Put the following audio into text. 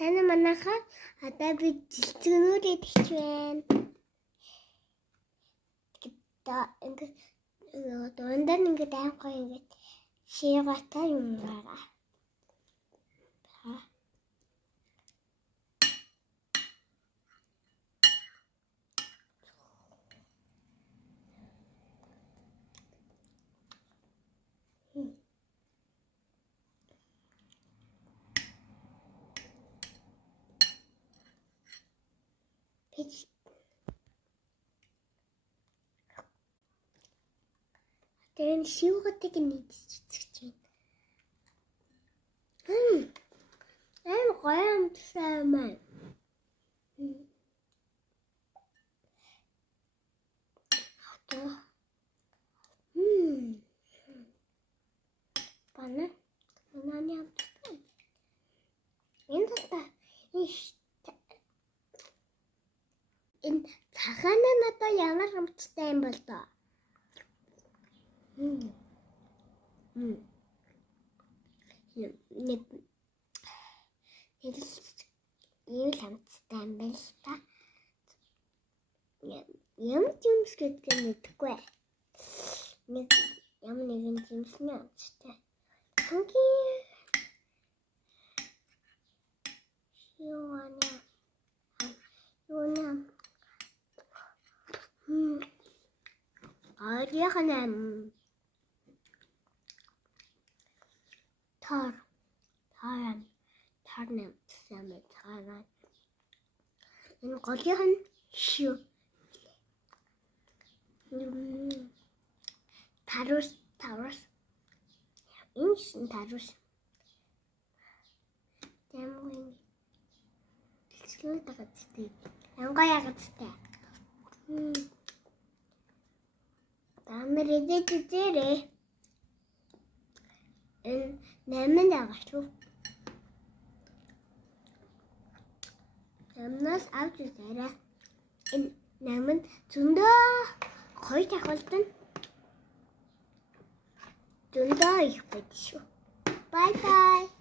Сайн манайхаа одоо би жилтгнүүрээ тэгч байна. Ингээд дундаар ингээд аймгаа ингээд шийгатай юм байгаа. Тэр шивготыг нийцчихэж байна. Гоё амтсан маань. Бананы амтсан. Энэ цахаан нь одоо ямар амттай юм бол доо. Нэг ийм л амттай юм байна л та. Ямар юмс гэдгийг мэдэхгүй. Нэг ямар нэгэн юмсны амттай. Тарнам самэ таран. Энэ голынх нь шүү. Тарус. Энэ шин тарус. Тэмгүй. Тэсгэл дагацтай. Ангая гацтай. Тамирээд дээрээ. Энэ нэмэн дагаач. Намнаас авч үзээрэй. Энэ нэмэн зөндөө гоё тахалдан. Зөндөө их байд шүү. Bye bye.